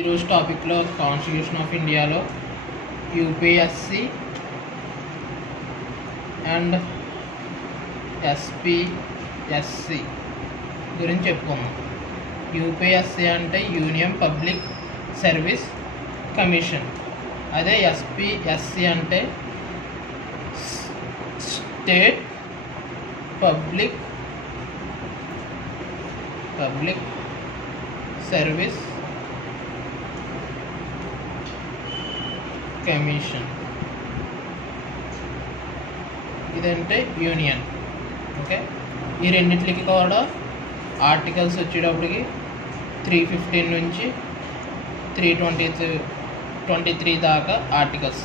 ఈరోజు టాపిక్లో constitution of ఇండియాలో యూపీఎస్సి అండ్ ఎస్పీఎస్సి గురించి చెప్పుకుందాం. యూపీఎస్సి అంటే యూనియన్ పబ్లిక్ సర్వీస్ కమిషన్, అదే ఎస్పీఎస్సి అంటే స్టేట్ పబ్లిక్ సర్వీస్ కమిషన్. ఇదంటే యూనియన్. ఓకే, ఈ రెండింటికి కూడా ఆర్టికల్స్ వచ్చేటప్పటికి 315 నుంచి 323 దాకా ఆర్టికల్స్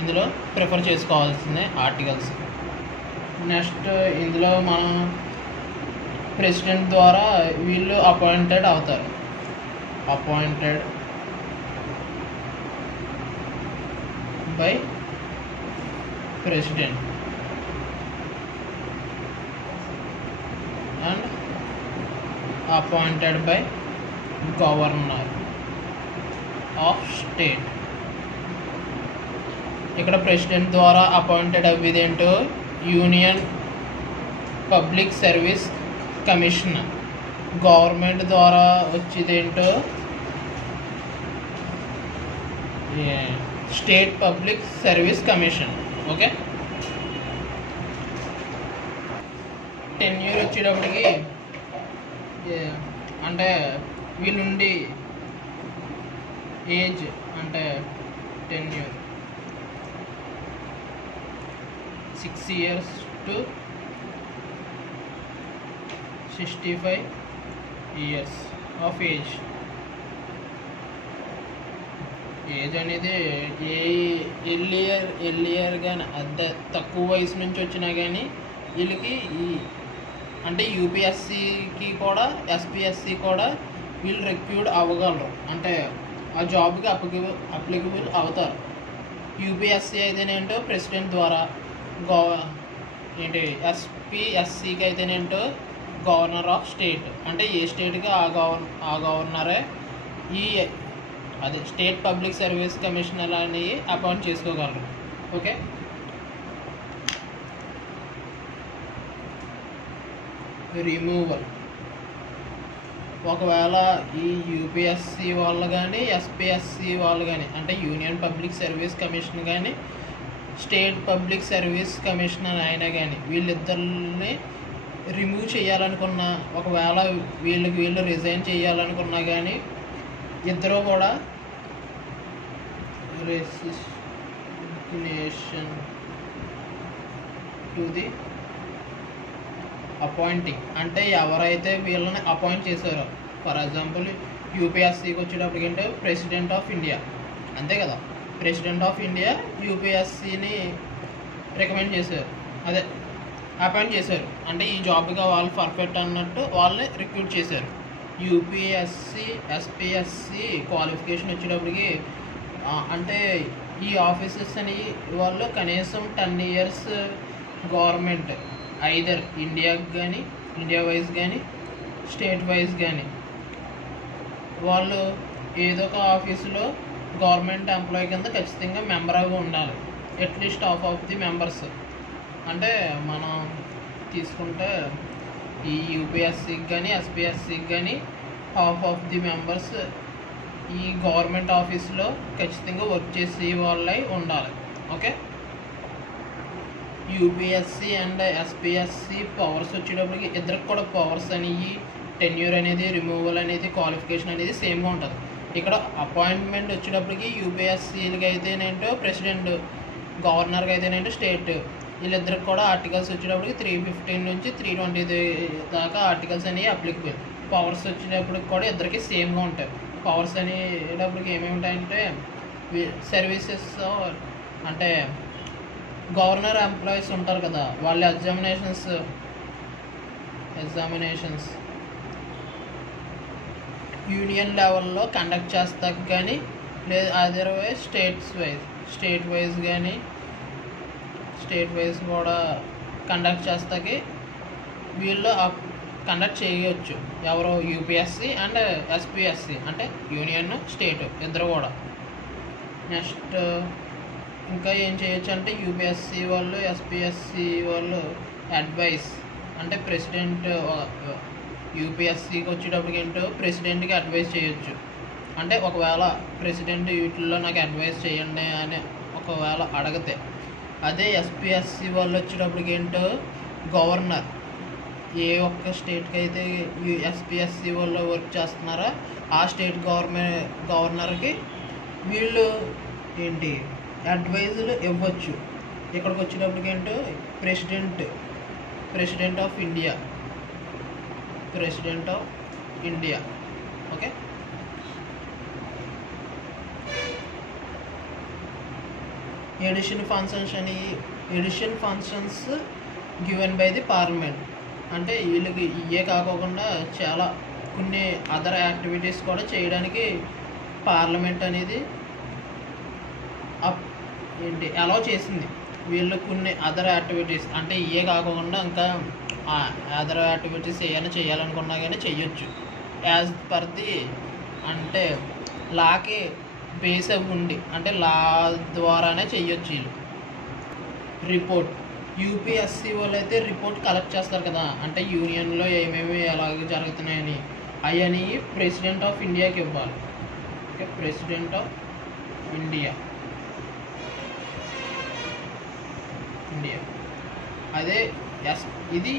ఇందులో ప్రిఫర్ చేసుకోవాల్సిందే ఆర్టికల్స్. నెక్స్ట్ ఇందులో మనం ప్రెసిడెంట్ ద్వారా వీళ్ళు అపాయింటెడ్ అవుతారు. Appointed by president and appointed by governor of state. ఇక్కడ ప్రెసిడెంట్ ద్వారా అపాయింటెడ్ అవ్వేది ఏంటో union public service commission. Government ద్వారా వచ్చేది ఏంటో state public service commission. Okay, tenure వచ్చేటప్పటికి అంటే వీళ్ళుండి ఏజ్ అంటే tenure 6 years to 65 years of age. Age అనేది ఎర్లియర్ కానీ అదే తక్కువ వయసు నుంచి వచ్చినా కానీ వీళ్ళకి అంటే యూపీఎస్సికి కూడా ఎస్పీఎస్సి కూడా వీళ్ళు రిక్రూట్ అవ్వగలరు, అంటే ఆ జాబ్కి అప్లికబుల్ అవుతారు. యూపీఎస్సి అయితేనేంటో ప్రెసిడెంట్ ద్వారా, ఎస్పీఎస్సికి అయితేనేంటో గవర్నర్ ఆఫ్ స్టేట్, అంటే ఏ స్టేట్కి ఆ గవర్నరే అదే స్టేట్ పబ్లిక్ సర్వీస్ కమిషనర్ అనేవి అపాయింట్ చేసుకోగలరు. ఓకే, రిమూవల్ ఒకవేళ ఈ యూపీఎస్సి వాళ్ళు కానీ ఎస్పీఎస్సి వాళ్ళు కానీ అంటే యూనియన్ పబ్లిక్ సర్వీస్ కమిషన్ కానీ స్టేట్ పబ్లిక్ సర్వీస్ కమిషనర్ అయినా కానీ వీళ్ళిద్దరిని రిమూవ్ చేయాలనుకున్నా, ఒకవేళ వీళ్ళు రిజైన్ చేయాలనుకున్నా కానీ ఇద్దరు కూడా రెసిగ్నేషన్ టు ది అపాయింటింగ్, అంటే ఎవరైతే వీళ్ళని అపాయింట్ చేశారో, ఫర్ ఎగ్జాంపుల్ యూపీఎస్సికి వచ్చేటప్పటికి అంటే ప్రెసిడెంట్ ఆఫ్ ఇండియా అంతే కదా, ప్రెసిడెంట్ ఆఫ్ ఇండియా యూపీఎస్సిని రికమెండ్ చేశారు, అదే అపాయింట్ చేశారు, అంటే ఈ జాబ్గా వాళ్ళు పర్ఫెక్ట్ అన్నట్టు వాళ్ళని రిక్రూట్ చేశారు. యూపీఎస్సి ఎస్పీఎస్సి క్వాలిఫికేషన్ వచ్చేటప్పటికి అంటే ఈ ఆఫీసర్స్ అని వాళ్ళు కనీసం 10 years గవర్నమెంట్ ఐదర్ ఇండియాకి కానీ ఇండియా వైజ్ కానీ స్టేట్ వైజ్ కానీ వాళ్ళు ఏదో ఒక ఆఫీసులో గవర్నమెంట్ ఎంప్లాయీ కింద ఖచ్చితంగా మెంబర్ అవి ఉండాలి. At least half of the members, అంటే మనం తీసుకుంటే ఈ యూపీఎస్సికి కానీ ఎస్పీఎస్సికి కానీ హాఫ్ ఆఫ్ ది మెంబర్స్ ఈ గవర్నమెంట్ ఆఫీస్లో ఖచ్చితంగా వర్క్ చేసే వాళ్ళై ఉండాలి. Okay, UPSC and SPSC powers వచ్చేటప్పటికి ఇద్దరికి కూడా పవర్స్ అనేవి టెన్యూర్ అనేది రిమూవల్ అనేది క్వాలిఫికేషన్ అనేది సేమ్గా ఉంటుంది. ఇక్కడ అపాయింట్మెంట్ వచ్చేటప్పటికి యూపీఎస్సీలకి అయితేనేంటో ప్రెసిడెంట్, గవర్నర్కి అయితేనేంటో స్టేట్, వీళ్ళిద్దరికి కూడా ఆర్టికల్స్ వచ్చేటప్పటికి 315 నుంచి 320 దాకా ఆర్టికల్స్ అనేవి అప్లికబుల్. పవర్స్ వచ్చేటప్పటికి కూడా ఇద్దరికి సేమ్గా ఉంటాయి. పవర్స్ అనేటప్పటికి ఏమేమి ఉంటాయంటే సర్వీసెస్, అంటే గవర్నర్ ఎంప్లాయీస్ ఉంటారు కదా, వాళ్ళ ఎగ్జామినేషన్స్ యూనియన్ లెవెల్లో కండక్ట్ చేస్తాక కానీ, లేదా అదర్వైజ్ స్టేట్ వైజ్ కూడా కండక్ట్ చేస్తాకి వీళ్ళు కండక్ట్ చేయవచ్చు. ఎవరు? యూపీఎస్సి అండ్ ఎస్పీఎస్సి, అంటే యూనియన్ స్టేట్ ఇద్దరు కూడా. నెక్స్ట్ ఇంకా ఏం చేయొచ్చు అంటే యూపీఎస్సి వాళ్ళు ఎస్పీఎస్సి వాళ్ళు అడ్వైస్ అంటే ప్రెసిడెంట్ యూపీఎస్సికి వచ్చేటప్పటికి ఏంటో ప్రెసిడెంట్కి అడ్వైస్ చేయొచ్చు. అంటే ఒకవేళ ప్రెసిడెంట్ వీటిల్లో నాకు అడ్వైస్ చేయండి అని ఒకవేళ అడిగితే, అదే ఎస్పీఎస్సి వాళ్ళు వచ్చేటప్పటికి ఏంటో గవర్నర్, ఏ ఒక్క స్టేట్కి అయితే ఎస్పీఎస్సి వాళ్ళు వర్క్ చేస్తున్నారో ఆ స్టేట్ గవర్నర్కి వీళ్ళు ఏంటి అడ్వైజులు ఇవ్వచ్చు. ఇక్కడికి వచ్చేటప్పటికి ఏంటో president of India. Okay, addition functions given by the parliament. అంటే వీళ్ళకి ఇవే కాకుండా చాలా కొన్ని అదర్ యాక్టివిటీస్ కూడా చేయడానికి పార్లమెంట్ అనేది అలౌ చేసింది. వీళ్ళు కొన్ని అదర్ యాక్టివిటీస్ అంటే ఇవే కాకుండా ఇంకా అదర్ యాక్టివిటీస్ ఏమైనా చేయాలనుకున్నా కానీ చెయ్యొచ్చు యాజ్ పర్ ది అంటే లాకి బేస్ అవి ఉండి, అంటే లా ద్వారానే చెయ్యొచ్చు వీళ్ళు. రిపోర్ట్ యూపీఎస్సి వాళ్ళు అయితే రిపోర్ట్ కలెక్ట్ చేస్తారు కదా, అంటే యూనియన్లో ఏమేమి ఎలాగ జరుగుతున్నాయని అవన్నీ ప్రెసిడెంట్ ఆఫ్ ఇండియాకి ఇవ్వాలి. Okay, president of India. అదే ఇది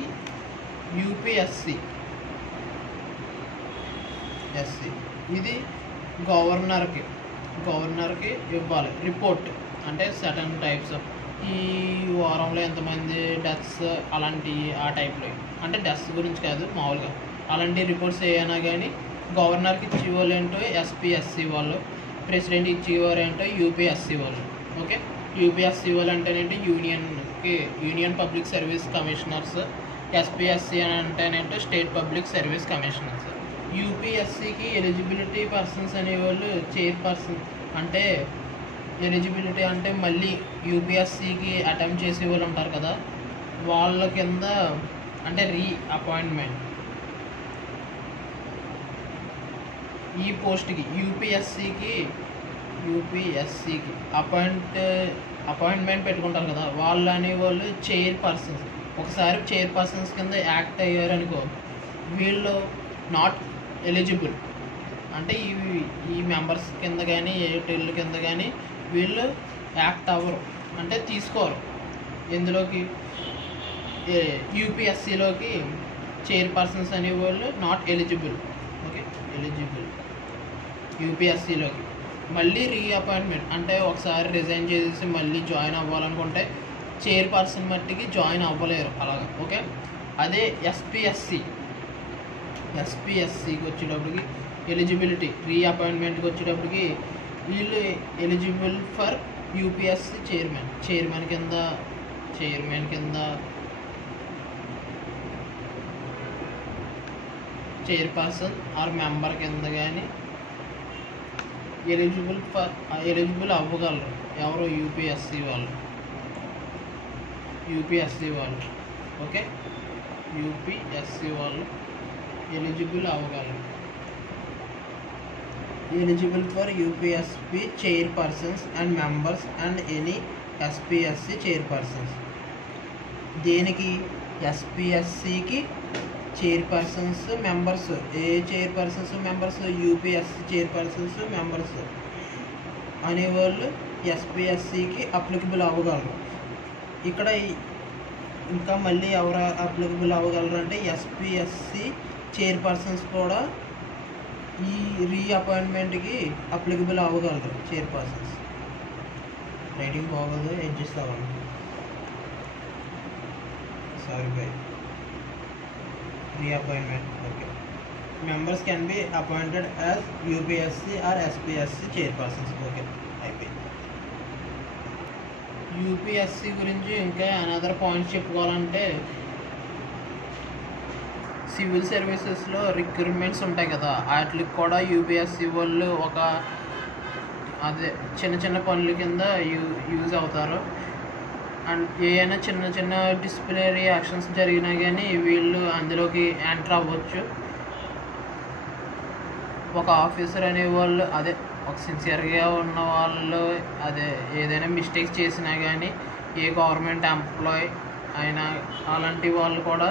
యూపీఎస్సి ఇది గవర్నర్కి ఇవ్వాలి రిపోర్ట్. అంటే సర్టన్ టైప్స్ ఆఫ్ ఈ వారంలో ఎంతమంది డెత్స్ అలాంటి ఆ టైప్లో, అంటే డెత్స్ గురించి కాదు మామూలుగా అలాంటి రిపోర్ట్స్ ఏమైనా కానీ గవర్నర్కి ఇచ్చేవాళ్ళు ఏంటో ఎస్పీఎస్సి వాళ్ళు, ప్రెసిడెంట్ ఇచ్చేవారు ఏంటో యూపీఎస్సి వాళ్ళు. ఓకే, యూపీఎస్సి వాళ్ళు అంటేనేంటి union public service commissioners, SPSC అని అంటేనేంటో స్టేట్ పబ్లిక్ సర్వీస్ కమిషనర్స్. యూపీఎస్సికి ఎలిజిబిలిటీ పర్సన్స్ అనేవాళ్ళు చైర్పర్సన్, అంటే ఎలిజిబిలిటీ అంటే మళ్ళీ యూపీఎస్సికి అటెంప్ట్ చేసే వాళ్ళు ఉంటారు కదా, వాళ్ళ కింద అంటే అపాయింట్మెంట్ ఈ పోస్ట్కి యూపీఎస్సికి అపాయింట్మెంట్ పెట్టుకుంటారు కదా, వాళ్ళు అనేవాళ్ళు చైర్పర్సన్స్. ఒకసారి చైర్పర్సన్స్ కింద యాక్ట్ అయ్యారనుకో వీళ్ళు నాట్ ఎలిజిబుల్, అంటే ఈ మెంబర్స్ కింద కానీ ఏటీఎల్ కింద కానీ వీళ్ళు యాక్ట్ అవ్వరు, అంటే తీసుకోరు ఎందులోకి యూపీఎస్సిలోకి. చైర్పర్సన్స్ అనేవాళ్ళు నాట్ ఎలిజిబుల్. ఓకే, ఎలిజిబుల్ యూపీఎస్సిలోకి. మళ్ళీ రీఅపాయింట్మెంట్ అంటే ఒకసారి రిజైన్ చేసి మళ్ళీ జాయిన్ అవ్వాలనుకుంటే చైర్పర్సన్ మట్టికి జాయిన్ అవ్వలేరు అలాగా. ఓకే, అదే ఎస్పీఎస్సికి వచ్చేటప్పటికి ఎలిజిబిలిటీ రీఅపాయింట్మెంట్కి వచ్చేటప్పటికి వీళ్ళు ఎలిజిబుల్ ఫర్ యూపీఎస్సి చైర్మన్ కింద చైర్పర్సన్ ఆర్ మెంబర్ కింద కానీ ఎలిజిబుల్ అవ్వగలరు. ఎవరు? యూపీఎస్సి వాళ్ళు. ఓకే, యూపీఎస్సి వాళ్ళు ఎలిజిబుల్ అవ్వగలరు. Eligible for UPSC chairpersons and members and any SPSC chairpersons. దేనికి? ఎస్పీఎస్సికి చైర్పర్సన్స్ మెంబర్స్. ఏ chairpersons members? UPSC chairpersons members అనేవాళ్ళు ఎస్పీఎస్సికి అప్లికబుల్ అవ్వగలరు. ఇక్కడ ఇంకా మళ్ళీ ఎవరు అప్లికబుల్ అవ్వగలరు అంటే ఎస్పీఎస్సి చైర్పర్సన్స్ కూడా ఈ రీఅపాయింట్మెంట్కి అప్లికబుల్ అవ్వగలరు. చైర్పర్సన్స్ రైటింగ్ బాగోదు, అడ్జస్ట్ అవ్వాలి. Sorry by reappointment. Okay, members can be appointed as UPSC or SPSC chairpersons. Okay, అయిపోయింది. యూపీఎస్సి గురించి ఇంకా అనదర్ పాయింట్స్ చెప్పుకోవాలంటే సివిల్ సర్వీసెస్లో రిక్రూట్మెంట్స్ ఉంటాయి కదా, వాటికి కూడా యూపీఎస్సి వాళ్ళు చిన్న చిన్న పనుల కింద యూజ్ అవుతారు. అండ్ ఏమైనా చిన్న చిన్న డిసిప్లినరీ యాక్షన్స్ జరిగినా కానీ వీళ్ళు అందులోకి ఎంటర్ అవ్వచ్చు. ఒక ఆఫీసర్ అనేవాళ్ళు అదే ఒక సిన్సియర్గా ఉన్న వాళ్ళు అదే ఏదైనా మిస్టేక్స్ చేసినా కానీ ఏ గవర్నమెంట్ ఎంప్లాయ్ అయినా అలాంటి వాళ్ళు కూడా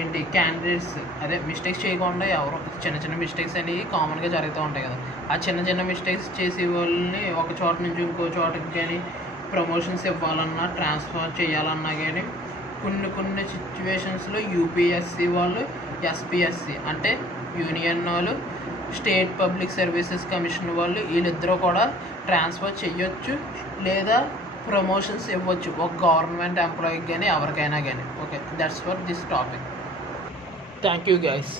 ఏంటి క్యాండిడేట్స్ అదే మిస్టేక్స్ చేయకుండా ఎవరో చిన్న చిన్న మిస్టేక్స్ అనేవి కామన్గా జరుగుతూ ఉంటాయి కదా, ఆ చిన్న చిన్న మిస్టేక్స్ చేసే వాళ్ళని ఒక చోట నుంచి ఇంకో చోటకి కానీ ప్రమోషన్స్ ఇవ్వాలన్నా ట్రాన్స్ఫర్ చేయాలన్నా కానీ కొన్ని సిచ్యువేషన్స్లో యూపీఎస్సి వాళ్ళు ఎస్పిఎస్సి అంటే యూనియన్ వాళ్ళు స్టేట్ పబ్లిక్ సర్వీసెస్ కమిషన్ వాళ్ళు వీళ్ళిద్దరూ కూడా ట్రాన్స్ఫర్ చేయొచ్చు లేదా ప్రమోషన్స్ ఇవ్వచ్చు ఒక గవర్నమెంట్ ఎంప్లాయీకి కానీ ఎవరికైనా కానీ. Okay, that's for this topic. Thank you guys.